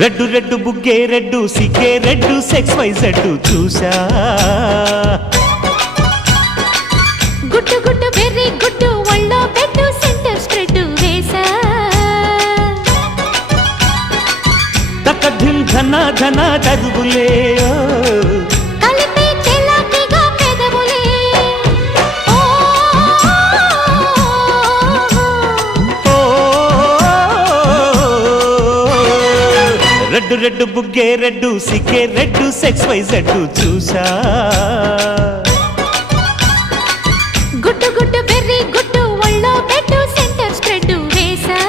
red red బుగ్గే red సిగ్గే red సెక్స్ వై జెడ్డు చూసా గుట్టు గుట్టు వెర్రి గుట్టు ఒళ్ళో పెట్టు సెంటర్ స్ప్రెడ్ వేసా తకధిం ధన ధన దరువులే కలిపి చెలాకిగా పెదవులే రెడ్డు రెడ్డు బుగ్గే రెడ్డు సిగ్గే రెడ్డు సెక్స్ వై జెడ్డు చూసా గుట్టు గుట్టు వెర్రి గుట్టు ఒళ్ళో పెట్టు సెంటర్ స్ప్రెడ్ వేసా